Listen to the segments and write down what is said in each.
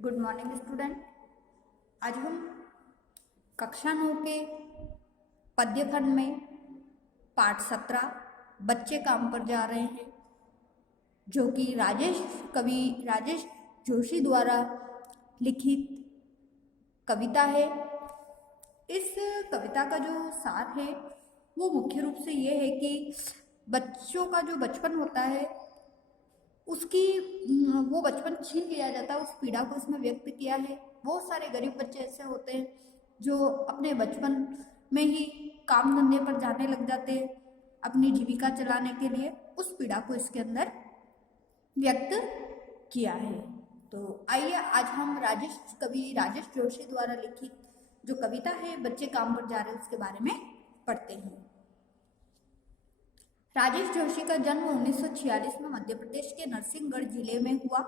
Good morning student. आज हम कक्षा 9 के पद्य खंड में पाठ 17 बच्चे काम पर जा रहे हैं, जो कि कवि राजेश जोशी द्वारा लिखित कविता है। इस कविता का जो सार है वो मुख्य रूप से ये है कि बच्चों का जो बचपन होता है उसकी वो बचपन छीन लिया जाता है, उस पीड़ा को इसमें व्यक्त किया है। बहुत सारे गरीब बच्चे ऐसे होते हैं जो अपने बचपन में ही काम धंधे पर जाने लग जाते हैं अपनी जीविका चलाने के लिए। उस पीड़ा को इसके अंदर व्यक्त किया है। तो आइए आज हम कवि राजेश जोशी द्वारा लिखित जो कविता है बच्चे काम पर जा रहे हैं उसके बारे में पढ़ते हैं। राजेश जोशी का जन्म 1946 में मध्य प्रदेश के नरसिंहगढ़ जिले में हुआ।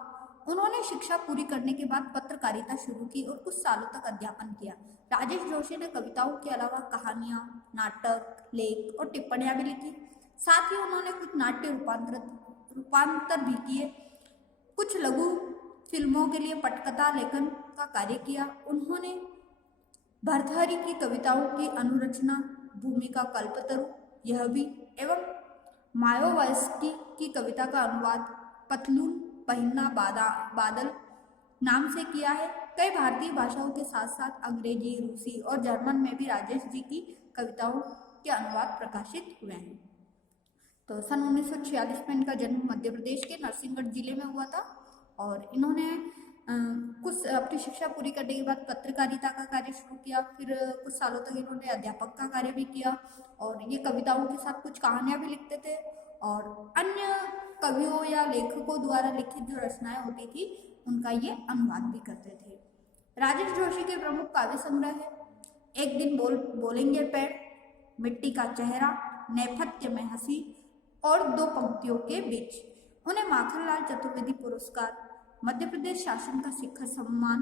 उन्होंने शिक्षा पूरी करने के बाद पत्रकारिता शुरू की और कुछ सालों तक अध्यापन किया। राजेश जोशी ने कविताओं के अलावा कहानियां, नाटक, लेख और टिप्पणियां भी लिखी। साथ ही उन्होंने कुछ नाट्य रूपांतर भी किए। कुछ लघु फिल्मों के लिए पटकथा लेखन का कार्य किया। उन्होंने भर्तृहरि की कविताओं की अनुरचना, भूमिका कल्पतरु, यह भी एवं मायावस्की की कविता का अनुवाद पतलून पहिना बादल नाम से किया है। कई भारतीय भाषाओं के साथ साथ अंग्रेजी, रूसी और जर्मन में भी राजेश जी की कविताओं के अनुवाद प्रकाशित हुए हैं। तो सन 1946 में इनका जन्म मध्य प्रदेश के नरसिंहगढ़ जिले में हुआ था और इन्होंने कुछ अपनी शिक्षा पूरी करने के बाद पत्रकारिता का कार्य शुरू किया। फिर कुछ सालों तक इन्होंने अध्यापक का कार्य भी किया और ये कविताओं के साथ कुछ कहानियां भी लिखते थे और अन्य कवियों या लेखकों द्वारा लिखित जो रचनाएं होती थी उनका ये अनुवाद भी करते थे। राजेश जोशी के प्रमुख काव्य संग्रह है एक दिन बोलेंगे पेड़, मिट्टी का चेहरा, नेपथ्य में हंसी और दो पंक्तियों के बीच। उन्हें माखनलाल चतुर्वेदी पुरस्कार, मध्य प्रदेश शासन का शिखर सम्मान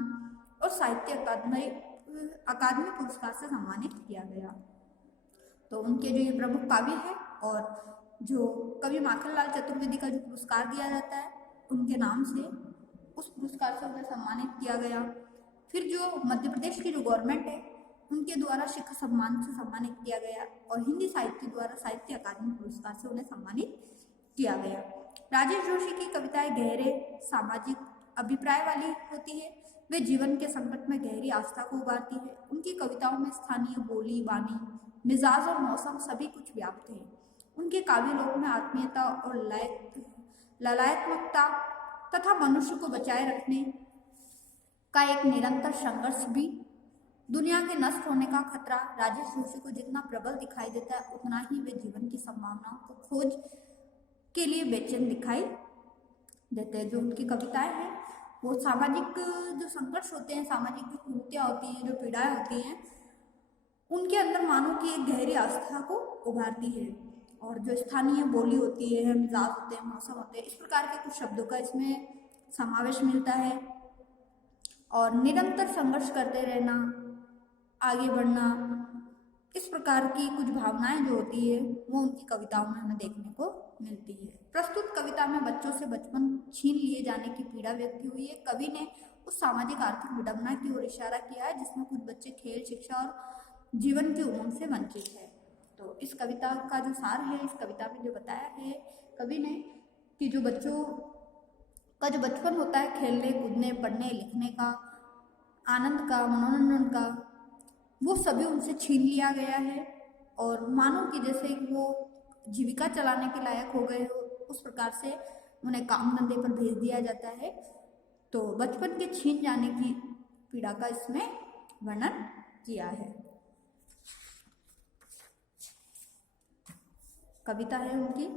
और साहित्य अकादमी पुरस्कार से सम्मानित किया गया। तो उनके जो ये प्रमुख काव्य है और जो कवि माखनलाल चतुर्वेदी का जो पुरस्कार दिया जाता है उनके नाम से उस पुरस्कार से उन्हें सम्मानित किया गया। फिर जो मध्य प्रदेश की जो गवर्नमेंट है उनके द्वारा शिखर सम्मान से सम्मानित किया गया और हिंदी साहित्य द्वारा साहित्य अकादमी पुरस्कार से उन्हें सम्मानित किया गया। राजेश जोशी की कविताएं गहरे सामाजिक अभिप्राय वाली होती है। वे जीवन के संकट में गहरी आस्था को उभारती है। उनकी कविताओं में स्थानीय बोली, वाणी, मिजाज और मौसम सभी कुछ व्याप्त है। उनके काव्य लोक में आत्मीयता और ललायत्मकता तथा मनुष्य को बचाए रखने का एक निरंतर संघर्ष भी। दुनिया के नष्ट होने का खतरा राजेश जोशी को जितना प्रबल दिखाई देता है उतना ही वे जीवन की संभावनाओं को खोज के लिए बेचैन दिखाई देते हैं। जो उनकी कविताएं हैं वो सामाजिक जो संघर्ष होते हैं, सामाजिक जो कुरीतियां होती हैं, जो पीड़ाएं होती हैं, उनके अंदर मानव की एक गहरी आस्था को उभारती है। और जो स्थानीय बोली होती है, मिजाज होते हैं, मौसम होते हैं, इस प्रकार के कुछ शब्दों का इसमें समावेश मिलता है। और निरंतर संघर्ष करते रहना, आगे बढ़ना, इस प्रकार की कुछ भावनाएं जो होती है वो उनकी कविताओं में हमें देखने को मिलती है। प्रस्तुत कविता में बच्चों से बचपन छीन लिए जाने की पीड़ा व्यक्त हुई है। कवि ने उस सामाजिक आर्थिक विडंबना की ओर इशारा किया है जिसमें कुछ बच्चे खेल, शिक्षा और जीवन की उमंग से वंचित है। तो इस कविता का जो सार है, इस कविता में जो बताया है कवि ने कि जो बच्चों का जो बचपन होता है खेलने, कूदने, पढ़ने, लिखने का, आनंद का, मनोरंजन का, वो सभी उनसे छीन लिया गया है और मानो कि जैसे वो जीविका चलाने के लायक हो गए हो उस प्रकार से उन्हें काम धंधे पर भेज दिया जाता है। तो बचपन के छीन जाने की पीड़ा का इसमें वर्णन किया है। कविता है उनकी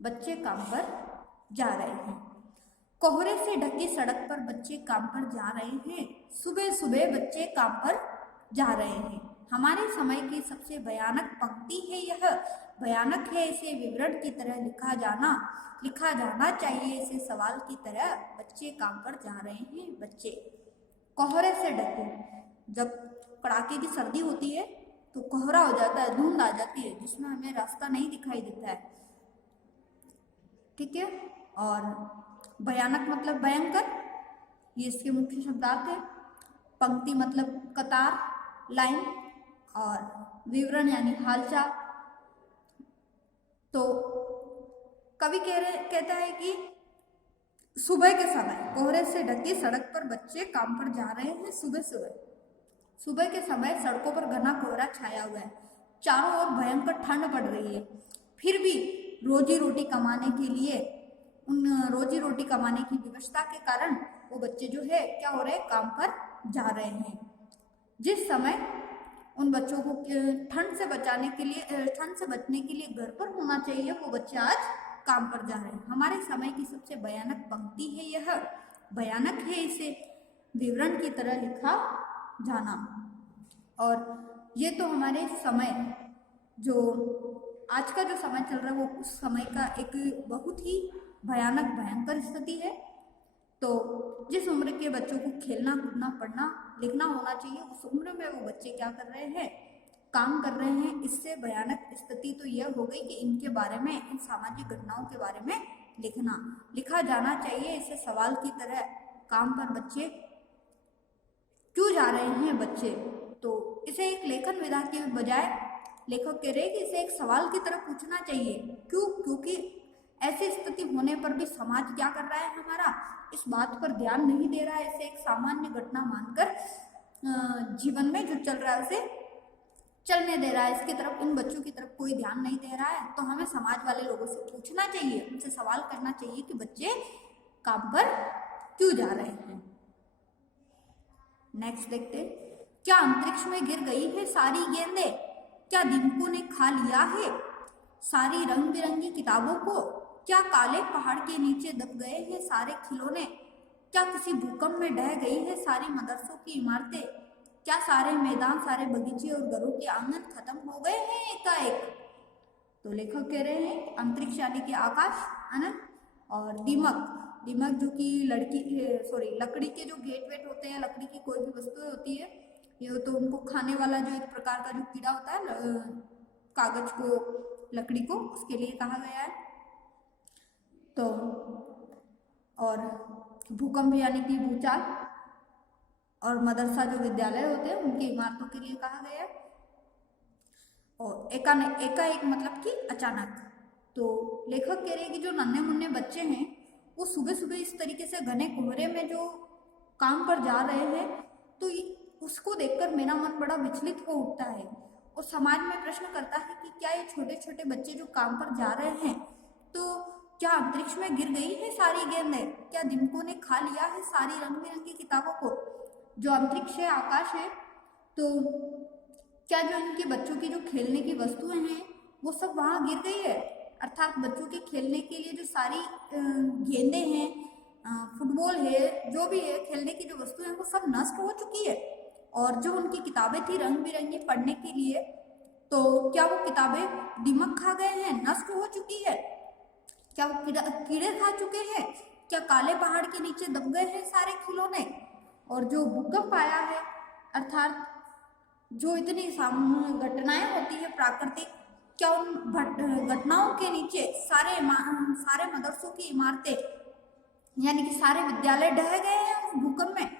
बच्चे काम पर जा रहे हैं। कोहरे से ढकी सड़क पर बच्चे काम पर जा रहे हैं। सुबह सुबह बच्चे काम पर जा रहे हैं। हमारे समय की सबसे भयानक पंक्ति है यह। भयानक है इसे विवरण की तरह लिखा जाना चाहिए इसे सवाल की तरह। बच्चे काम पर जा रहे हैं। बच्चे कोहरे से ढके, जब कड़ाके की सर्दी होती है तो कोहरा हो जाता है, धुंध आ जाती है जिसमें हमें रास्ता नहीं दिखाई देता है, ठीक है। और भयानक मतलब भयंकर, ये इसके मुख्य शब्दार्थ है। पंक्ति मतलब कतार, लाइन, और विवरण यानी हालचाल। तो कवि कहता है कि सुबह के समय कोहरे से ढकी सड़क पर बच्चे काम पर जा रहे हैं। सुबह के समय सड़कों पर घना कोहरा छाया हुआ है, चारों ओर भयंकर ठंड पड़ रही है, फिर भी रोजी रोटी कमाने की विवशता के कारण वो बच्चे जो है क्या हो रहे हैं, काम पर जा रहे हैं। जिस समय उन बच्चों को ठंड से बचने के लिए घर पर होना चाहिए, वो बच्चे आज काम पर जा रहे हैं। हमारे समय की सबसे भयानक पंक्ति है यह। भयानक है इसे विवरण की तरह लिखा जाना। और ये तो हमारे समय, जो आज का जो समय चल रहा है, वो उस समय का एक बहुत ही भयंकर स्थिति है। तो जिस उम्र के बच्चों को खेलना कूदना पढ़ना लिखना होना चाहिए, उस उम्र में वो बच्चे क्या कर रहे हैं, काम कर रहे हैं। इससे भयानक स्थिति तो यह हो गई कि इनके बारे में, इन सामाजिक घटनाओं के बारे में लिखा जाना चाहिए। इसे सवाल की तरह, काम पर बच्चे क्यों जा रहे हैं बच्चे, तो इसे एक लेखन विधा के बजाय लेखक कह रहे हैं कि इसे एक सवाल की तरह पूछना चाहिए। क्यों? क्योंकि ऐसी स्थिति होने पर भी समाज क्या कर रहा है हमारा, इस बात पर ध्यान नहीं दे रहा है। इसे एक सामान्य घटना मानकर जीवन में जो चल रहा है उसे चलने दे रहा है। इसकी तरफ, इन बच्चों की तरफ कोई ध्यान नहीं दे रहा है। तो हमें समाज वाले लोगों से पूछना चाहिए, उनसे सवाल करना चाहिए कि बच्चे काम पर क्यों जा रहे हैं। नेक्स्ट देखते हैं। क्या अंतरिक्ष में गिर गई है सारी गेंदें, क्या दीमकों ने खा लिया है सारी रंग बिरंगी किताबों को, क्या काले पहाड़ के नीचे दब गए हैं सारे खिलौने, क्या किसी भूकंप में ढह गई है सारी मदरसों की इमारतें, क्या सारे मैदान, सारे बगीचे और घरों के आंगन खत्म हो गए हैं एकाएक। तो लेखक कह रहे हैं अंतरिक्ष यानी कि आकाश, अनंत, और दीमक जो कि लकड़ी के जो गेट होते हैं, लकड़ी की कोई भी वस्तु होती है, ये तो उनको खाने वाला जो एक प्रकार का जो कीड़ा होता है, कागज को, लकड़ी को, उसके लिए कहा गया है। तो और भूकंप यानी कि भूचाल, और मदरसा जो विद्यालय होते हैं उनकी इमारतों के लिए कहा गया है। और एकाएक मतलब कि अचानक। तो लेखक कह रहे हैं कि जो नन्हे मुन्ने बच्चे हैं वो सुबह सुबह इस तरीके से घने कोहरे में जो काम पर जा रहे हैं, तो उसको देखकर मेरा मन बड़ा विचलित हो उठता है और समाज में प्रश्न करता है कि क्या ये छोटे छोटे बच्चे जो काम पर जा रहे हैं, तो क्या अंतरिक्ष में गिर गई है सारी गेंदें, क्या दीमकों ने खा लिया है सारी रंग बिरंगी किताबों को। जो अंतरिक्ष है, आकाश है, तो क्या जो इनके बच्चों की जो खेलने की वस्तुएं हैं वो सब वहाँ गिर गई है, अर्थात बच्चों के खेलने के लिए जो सारी गेंदें हैं, फुटबॉल है, जो भी है खेलने की जो वस्तुएं हैं वो सब नष्ट हो चुकी है। और जो उनकी किताबें थी रंग बिरंगी पढ़ने के लिए, तो क्या वो किताबें दीमक खा गए हैं, नष्ट हो चुकी है, क्या वो कीड़े खा चुके हैं, क्या काले पहाड़ के नीचे दब गए हैं सारे खिलौने। और जो भूकंप आया है, अर्थात जो इतनी घटनाएं होती है प्राकृतिक, क्या उन घटनाओं के नीचे सारे मदरसों की इमारतें यानी कि सारे विद्यालय ढह गए हैं उस भूकंप में।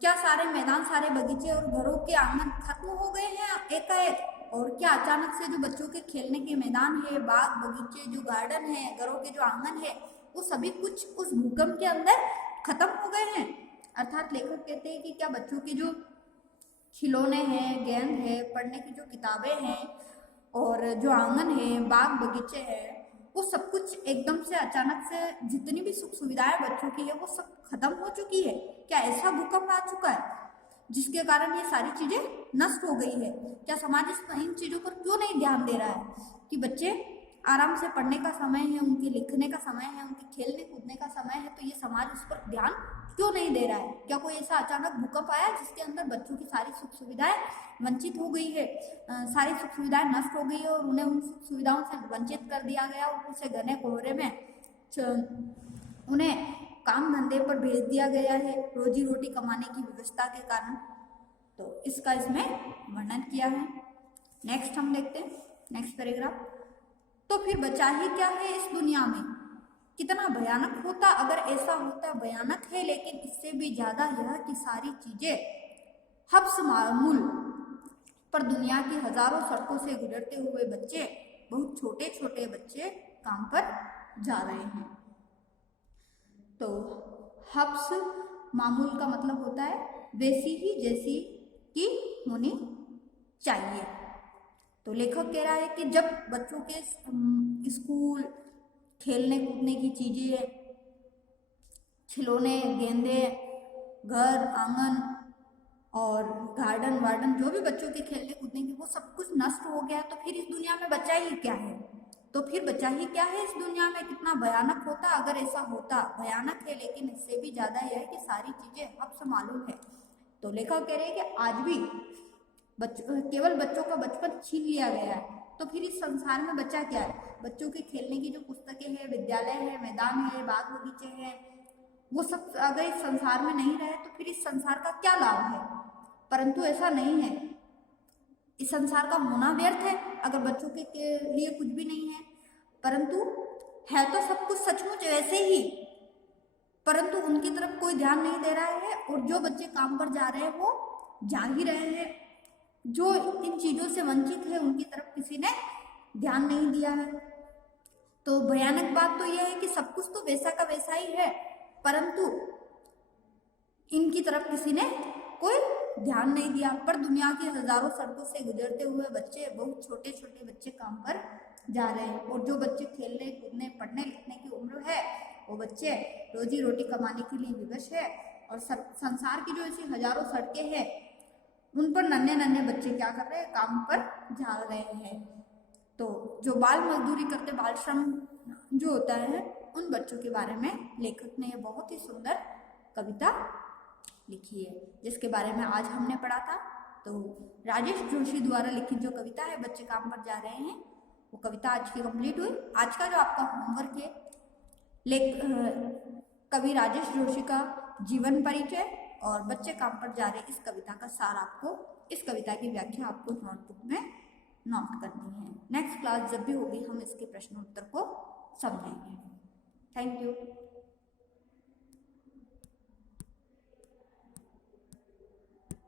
क्या सारे मैदान, सारे बगीचे और घरों के आंगन खत्म हो गए हैं एकाएक। और क्या अचानक से जो बच्चों के खेलने के मैदान है, बाग बगीचे, जो गार्डन है, घरों के जो आंगन है, वो सभी कुछ उस भूकंप के अंदर खत्म हो गए हैं। अर्थात लेखक कहते हैं कि क्या बच्चों के जो खिलौने हैं, गेंद है, पढ़ने की जो किताबें हैं और जो आंगन है, बाग बगीचे हैं, वो सब कुछ एकदम से अचानक से जितनी भी सुख सुविधाएं बच्चों की है वो सब खत्म हो चुकी है। क्या ऐसा भूकंप आ चुका है जिसके कारण ये सारी चीजें नष्ट हो गई है। क्या समाज इन चीजों पर क्यों नहीं ध्यान दे रहा है कि बच्चे आराम से पढ़ने का समय है, उनके लिखने का समय है, उनके खेलने कूदने का समय है, तो ये समाज उस पर ध्यान क्यों नहीं दे रहा है। क्या कोई ऐसा अचानक भूकंप आया जिसके अंदर बच्चों की सारी सुख सुविधाएं वंचित हो गई है, सारी सुख सुविधाएं नष्ट हो गई है और उन्हें उन सुख सुविधाओं से वंचित कर दिया गया और उसे घने कोहरे में उन्हें काम धंधे पर भेज दिया गया है रोजी रोटी कमाने की व्यवस्था के कारण। तो इसका इसमें वर्णन किया है। नेक्स्ट हम देखते हैं नेक्स्ट पैराग्राफ। तो फिर बचा ही क्या है इस दुनिया में, कितना भयानक होता अगर ऐसा होता। भयानक है लेकिन इससे भी ज्यादा यह कि सारी चीजें हब्स मामूल, पर दुनिया की हजारों सड़कों से गुजरते हुए बच्चे, बहुत छोटे छोटे बच्चे काम पर जा रहे हैं। तो हब्स मामूल का मतलब होता है वैसी ही जैसी की होनी चाहिए। तो लेखक कह रहा है कि जब बच्चों के स्कूल, खेलने कूदने की चीजें, खिलौने, गेंदे, घर आंगन और गार्डन वार्डन, जो भी बच्चों के खेलने कूदने की, वो सब कुछ नष्ट हो गया, तो फिर इस दुनिया में बचा ही क्या है? तो फिर बचा ही क्या है इस दुनिया में? कितना भयानक होता अगर ऐसा होता। भयानक है लेकिन इससे भी ज्यादा यह है कि सारी चीजें अब से मालूम है। तो लेखक कह रहे हैं कि आज भी केवल बच्चों का बचपन छीन लिया गया है, तो फिर इस संसार में बचा क्या है? बच्चों के खेलने की जो पुस्तकें हैं, विद्यालय है, मैदान है, बाग बगीचे हैं, वो सब अगर इस संसार में नहीं रहे तो फिर इस संसार का क्या लाभ है? परंतु ऐसा नहीं है। इस संसार का होना व्यर्थ है अगर बच्चों के लिए कुछ भी नहीं है। परंतु है तो सब कुछ सचमुच वैसे ही, परंतु उनकी तरफ कोई ध्यान नहीं दे रहा है। और जो बच्चे काम पर जा रहे हैं वो जा ही रहे हैं, जो इन चीजों से वंचित है उनकी तरफ किसी ने ध्यान नहीं दिया है। तो भयानक बात तो यह है कि सब कुछ तो वैसा का वैसा ही है, परंतु इनकी तरफ किसी ने कोई ध्यान नहीं दिया। पर दुनिया की हजारों सड़कों से गुजरते हुए बच्चे, बहुत छोटे छोटे बच्चे काम पर जा रहे हैं। और जो बच्चे खेलने कूदने, पढ़ने लिखने की उम्र है, वो बच्चे रोजी रोटी कमाने के लिए विवश है। और संसार की जो ऐसी हजारों सड़कें हैं, उन पर नन्हे नन्हे बच्चे क्या कर रहे हैं? काम पर जा रहे हैं। तो जो बाल मजदूरी करते, बाल श्रम जो होता है, उन बच्चों के बारे में लेखक ने ये बहुत ही सुंदर कविता लिखी है, जिसके बारे में आज हमने पढ़ा था। तो राजेश जोशी द्वारा लिखित जो कविता है बच्चे काम पर जा रहे हैं, वो कविता आज की कंप्लीट हुई। आज का जो आपका होमवर्क है, कवि राजेश जोशी का जीवन परिचय और बच्चे काम पर जा रहे इस कविता का सार, आपको इस कविता की व्याख्या आपको नोटबुक में नोट करनी है। नेक्स्ट क्लास जब भी होगी हम इसके प्रश्न उत्तर को समझेंगे। Thank you.